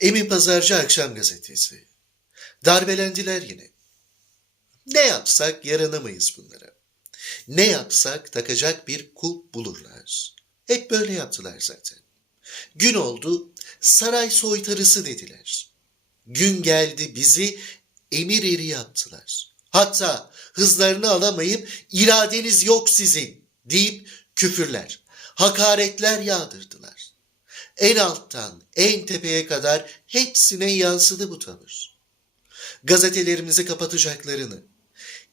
Emin Pazarcı Akşam Gazetesi. Darbelendiler yine. Ne yapsak yaranamayız bunlara. Ne yapsak takacak bir kulp bulurlar. Hep böyle yaptılar zaten. Gün oldu, saray soytarısı dediler. Gün geldi bizi emir eri yaptılar. Hatta hızlarını alamayıp iradeniz yok sizin deyip küfürler, hakaretler yağdırdılar. En alttan en tepeye kadar hepsine yansıdı bu tavır. Gazetelerimizi kapatacaklarını,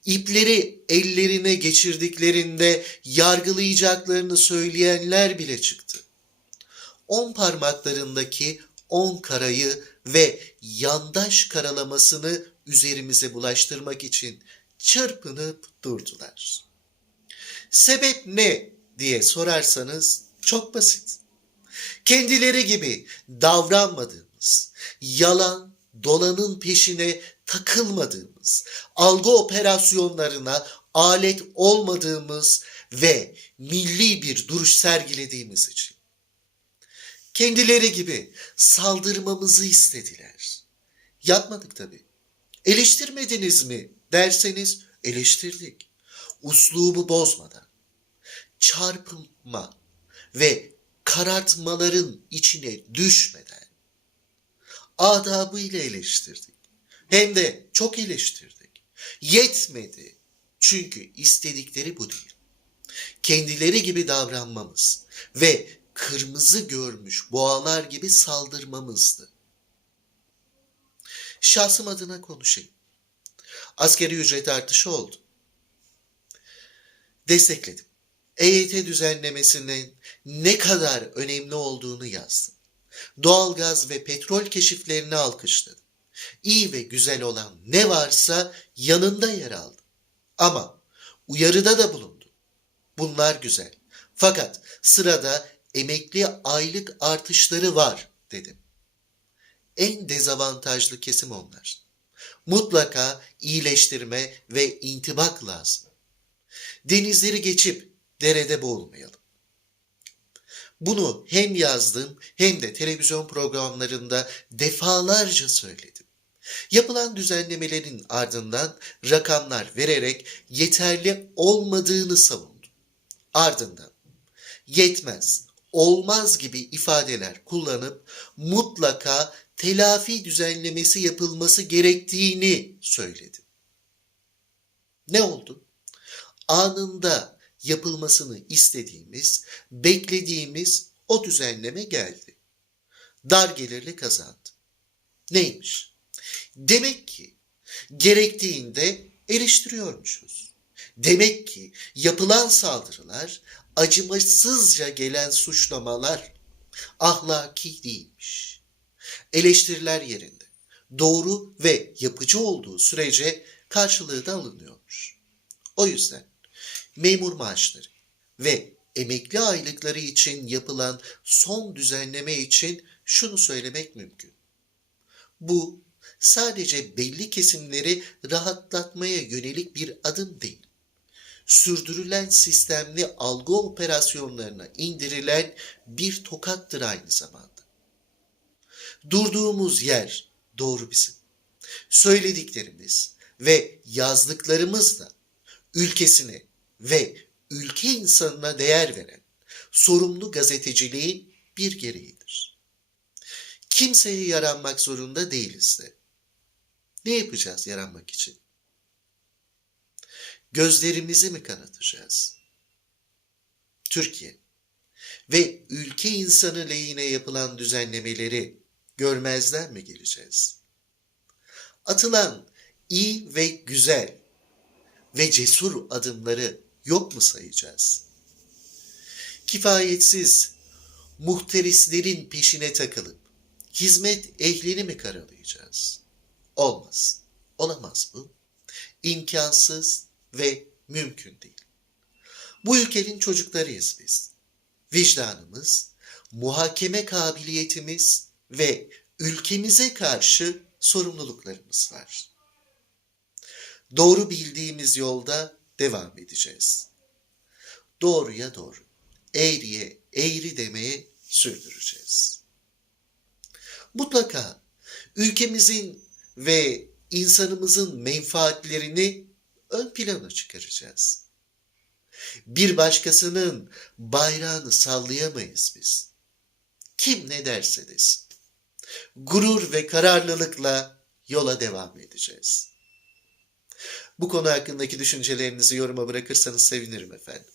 ipleri ellerine geçirdiklerinde yargılayacaklarını söyleyenler bile çıktı. On parmaklarındaki on karayı ve yandaş karalamasını üzerimize bulaştırmak için çırpınıp durdular. Sebep ne diye sorarsanız çok basit. Kendileri gibi davranmadığımız, yalan, dolanın peşine takılmadığımız, algı operasyonlarına alet olmadığımız ve milli bir duruş sergilediğimiz için. Kendileri gibi saldırmamızı istediler. Yapmadık tabii. Eleştirmediniz mi derseniz eleştirdik. Uslubu bozmadan, çarpınma ve karartmaların içine düşmeden adabıyla eleştirdik. Hem de çok eleştirdik. Yetmedi. Çünkü istedikleri bu değil. Kendileri gibi davranmamız ve kırmızı görmüş boğalar gibi saldırmamızdı. Şahsım adına konuşayım. Askeri ücret artışı oldu. Destekledim. EYT düzenlemesinin ne kadar önemli olduğunu yazdım. Doğalgaz ve petrol keşiflerini alkışladım. İyi ve güzel olan ne varsa yanında yer aldım. Ama uyarıda da bulundum. Bunlar güzel. Fakat sırada emekli aylık artışları var dedim. En dezavantajlı kesim onlar. Mutlaka iyileştirme ve intibak lazım. Denizleri geçip derede boğulmayalım. Bunu hem yazdım hem de televizyon programlarında defalarca söyledim. Yapılan düzenlemelerin ardından rakamlar vererek yeterli olmadığını savundum. Ardından yetmez, olmaz gibi ifadeler kullanıp mutlaka telafi düzenlemesi yapılması gerektiğini söyledim. Ne oldu? Anında yapılmasını istediğimiz, beklediğimiz o düzenleme geldi. Dar gelirli kazandı. Neymiş? Demek ki gerektiğinde eleştiriyormuşuz. Demek ki yapılan saldırılar, acımasızca gelen suçlamalar ahlaki değilmiş. Eleştiriler yerinde, doğru ve yapıcı olduğu sürece karşılığı da alınıyormuş. O yüzden memur maaşları ve emekli aylıkları için yapılan son düzenleme için şunu söylemek mümkün. Bu sadece belli kesimleri rahatlatmaya yönelik bir adım değil. Sürdürülen sistemli algı operasyonlarına indirilen bir tokattır aynı zamanda. Durduğumuz yer doğru bizim. Söylediklerimiz ve yazdıklarımızla ülkesine ve ülke insanına değer veren sorumlu gazeteciliğin bir gereğidir. Kimseye yaranmak zorunda değiliz de. Ne yapacağız yaranmak için? Gözlerimizi mi kanatacağız? Türkiye ve ülke insanı lehine yapılan düzenlemeleri görmezden mi geleceğiz? Atılan iyi ve güzel ve cesur adımları yok mu sayacağız? Kifayetsiz muhterislerin peşine takılıp hizmet ehlini mi karalayacağız? Olmaz. Olamaz bu. İmkansız ve mümkün değil. Bu ülkenin çocuklarıyız biz. Vicdanımız, muhakeme kabiliyetimiz ve ülkemize karşı sorumluluklarımız var. Doğru bildiğimiz yolda devam edeceğiz. Doğruya doğru, eğriye eğri demeye sürdüreceğiz. mutlaka ülkemizin ve insanımızın menfaatlerini ön plana çıkaracağız. Bir başkasının bayrağını sallayamayız biz. Kim ne derse desin. Gurur ve kararlılıkla yola devam edeceğiz. Bu konu hakkındaki düşüncelerinizi yoruma bırakırsanız sevinirim efendim.